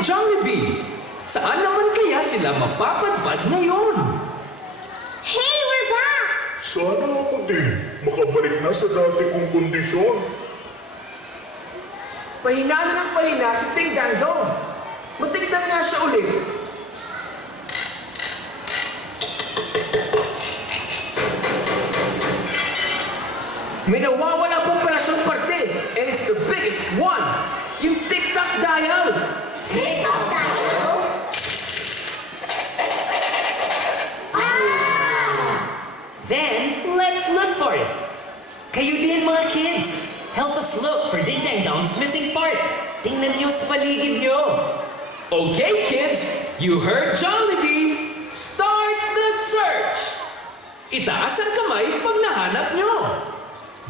Jollibee. Saan naman kaya sila mapapadpad ngayon? Hey, we're back! Sana ako din makabalik na sa dati kong kondisyon. Pahina na ng pahina si Ting Dang Dong. Matignan nga siya ulit. May nawawala pong palasyong parte, and it's the biggest one. Yung TikTok dial. TikTok tayo? Then, let's look for it. Kayo din mga kids. Help us look for Ding Dang Dong's missing part. Tingnan niyo sa paligid niyo. Okay, kids, you heard Jollibee. Start the search. Itaas ang kamay pag nahanap nyo.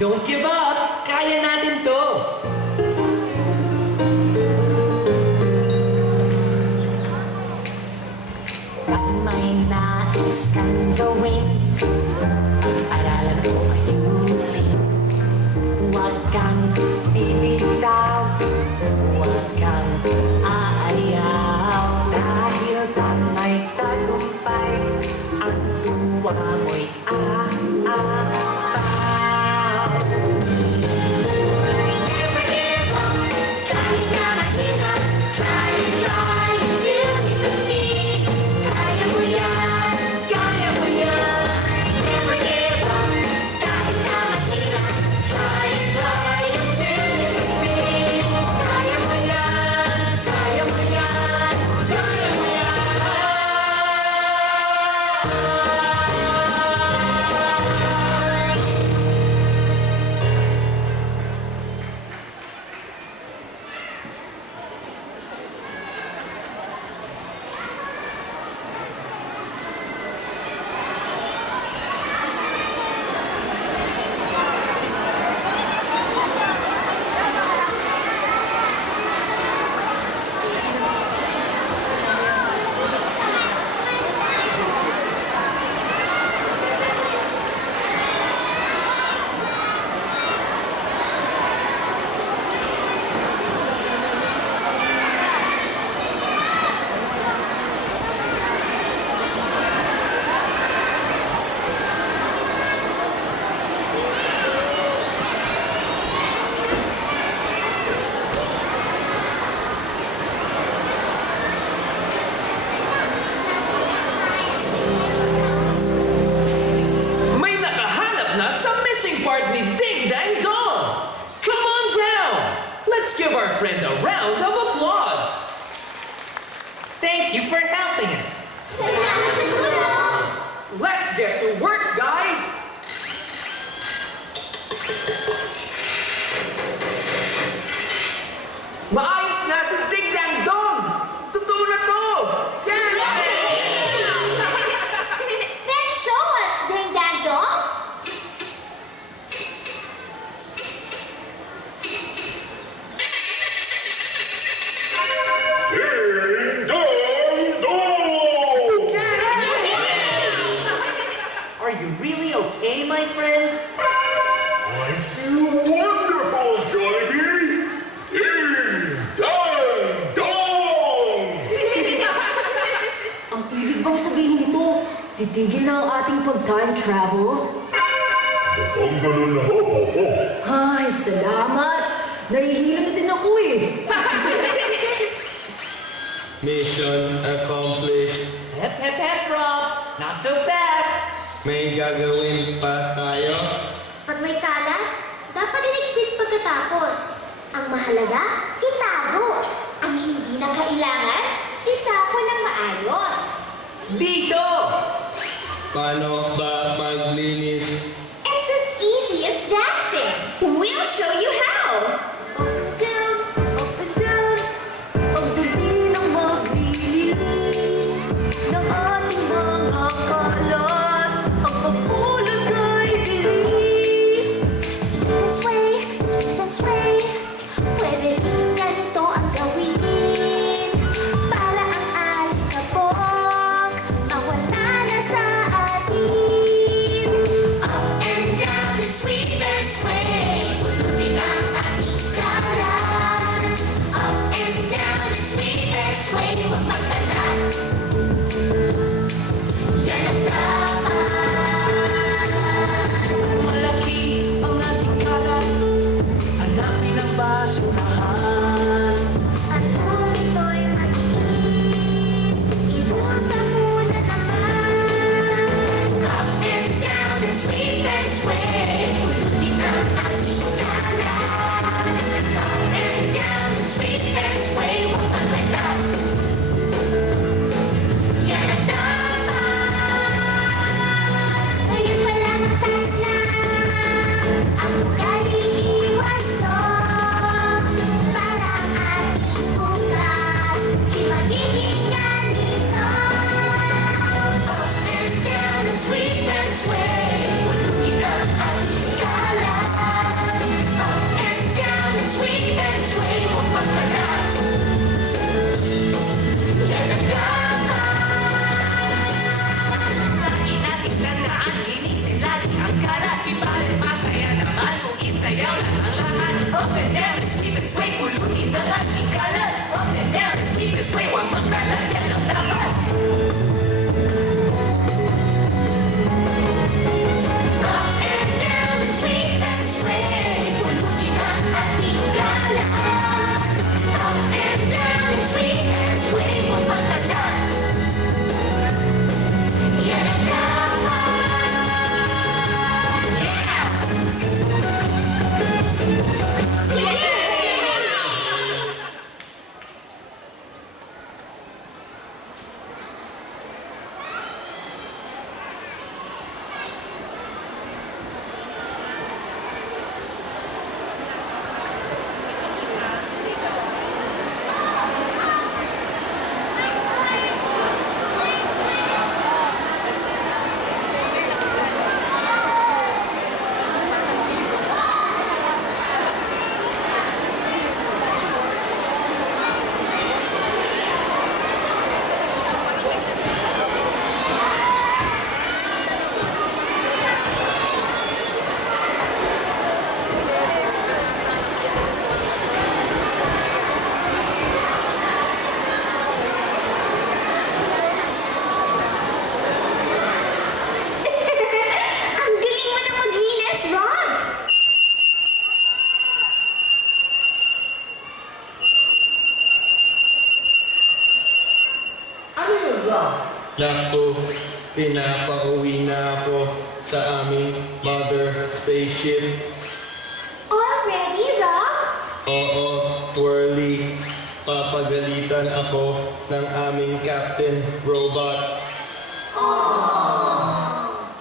Don't give up. Kaya natin to. Pag may nais kang gawin, pag-aralan mo ayusin. Huwag kang bibitaw, huwag kang aayaw. Dahil pag may tagumpay, ang tuwa mo'y aapaw. Never give up, kahit na mahirap. Try and try until you succeed. Kaya mo yan, kaya mo yan. Never give up, kahit na mahirap. Try and try until you succeed. Kaya mo yan, kaya mo yan, kaya mo yan. May nakahanap na sa missing part ni Ding Dang Dong. Come on down. Let's give our friend a round of applause. Thank you for helping us. Salamat sa tulong! Let's get to work, guys! Maayos na si Ting Dang Dong! Totoo na to! Yeah! Then show us, Ding Dang Dong! Ding dong dong! Are you really okay, my friend? I feel wonderful, Jollibee! Ding dong dong! Ang ibig bang sabihin nito, titigil na ang ating pag-time travel? Mukhang ganun na ho, Popo. Ay, salamat! Nahihilo na din ako eh. Mission accomplished. Hep, hep, hep, Rob. Not so fast. May gagawin pa tayo? Pag may kalat, dapat iligpit pagkatapos. Ang mahalaga, itago. Ang hindi na kailangan, itapon ng maayos. Dito! Paano ba maglinis? It's as easy as dancing. We'll show you how. Up and down, ang dali ng maglinis ng ating mga kalat. Ang pagpulot ay bilis. Spin and sway, pwede rin Up and down and sweep and sway, pulutin ang ating kalat. Up and down and sweep and sway, huwag maglalagyan ng dapat. Up and down and sweep and sway, pulutin ang ating kalat. Up and down and sweep and sway, huwag maglalagyan. Yan ang dapat. Ang galing mo na maglinis, Rob! Ano yun, Rob? Naku, pinapauwi na ako sa aming mother spaceship. Already, Rob? Oo, Twirly. Papagalitan ako ng aming Captain Robot.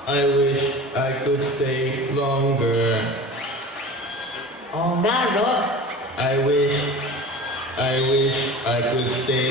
I wish I could stay longer. Oo nga, Rob. I wish I could stay